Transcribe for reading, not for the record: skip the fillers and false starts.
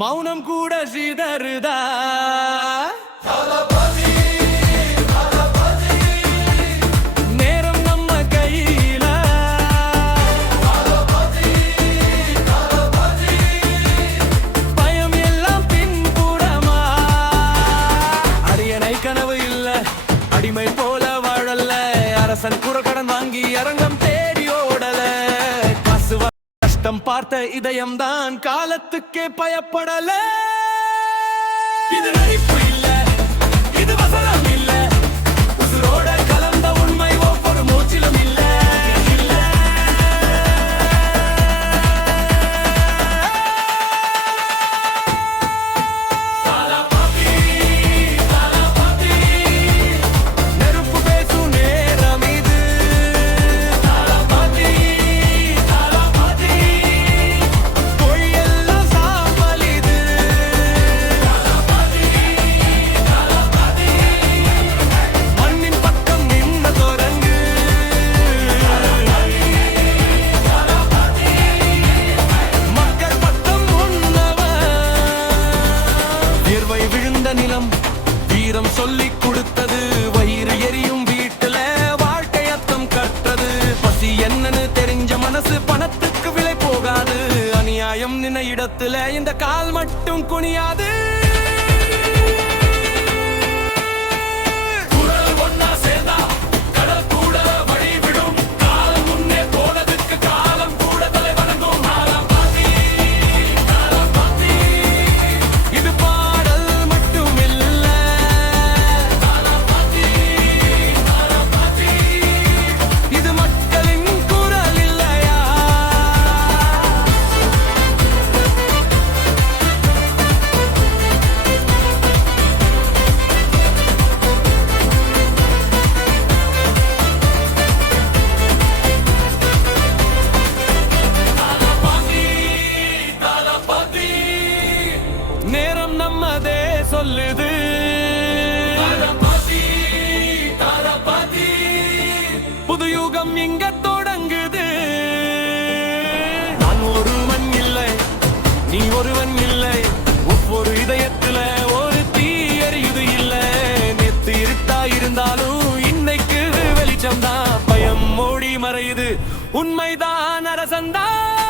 மௌனம் கூட சிதறுதா. நேரம் நம்ம கையில, பயம் எல்லாம் பின்புறமா. அரியணை கனவு இல்ல, அடிமை போல வாழல, அரசன் குறக்கடன் வாங்கி அரங்கம் தேடி ஓடல. காசு கஷ்டம் பார்த்த இதயம்தான் காலத்துக்கே பயப்படல. இது நடிப்பு இல்ல, இது வசனம் இல்ல, உசுரோட கலந்த உண்மை ஒவ்வொரு மூச்சிலும் இல்ல. நெருப்பு பேசும் நேரம் இது. பொய்யெல்லாம் சாம்பல் இது. மண்ணின் பக்கம் நின்ற தொடங்கு. மக்கள் பக்கம் முன்னவன். வியர்வை விழுந்த நிலம் வீரம் சொல்லிக் கொடுத்தது. வயிறு எரியும் வீட்டுல வாழ்க்கை அர்த்தம் கற்றது. பசி என்னன்னு தெரிஞ்ச மனசு பணத்துக்கு விலை போகாது. அநியாயம் நின்ன இடத்துல இந்த கால் மட்டும் குனியாது. குரல் ஒன்னா சேர்ந்தா கடல் கூட வழி விடும். காலம் முன்னே போனதுக்கு காலம் கூட தலை வணங்கும். இது பாடல் மட்டும் இல்ல, இது மக்களின் குரல் இல்லையா? நேரம் நம்மதே சொல்லுது. புது யுகம் இங்க தொடங்குது. நான் ஒருவன் இல்லை, நீ ஒருவன் இல்லை, ஒவ்வொரு இதயத்துல ஒரு தீ எரியுது இல்ல. நேத்து இருட்டா இருந்தாலும் இன்னைக்கு வெளிச்சம்தான். பயம் ஓடி மறையுது, உண்மைதான் அரசந்தான்.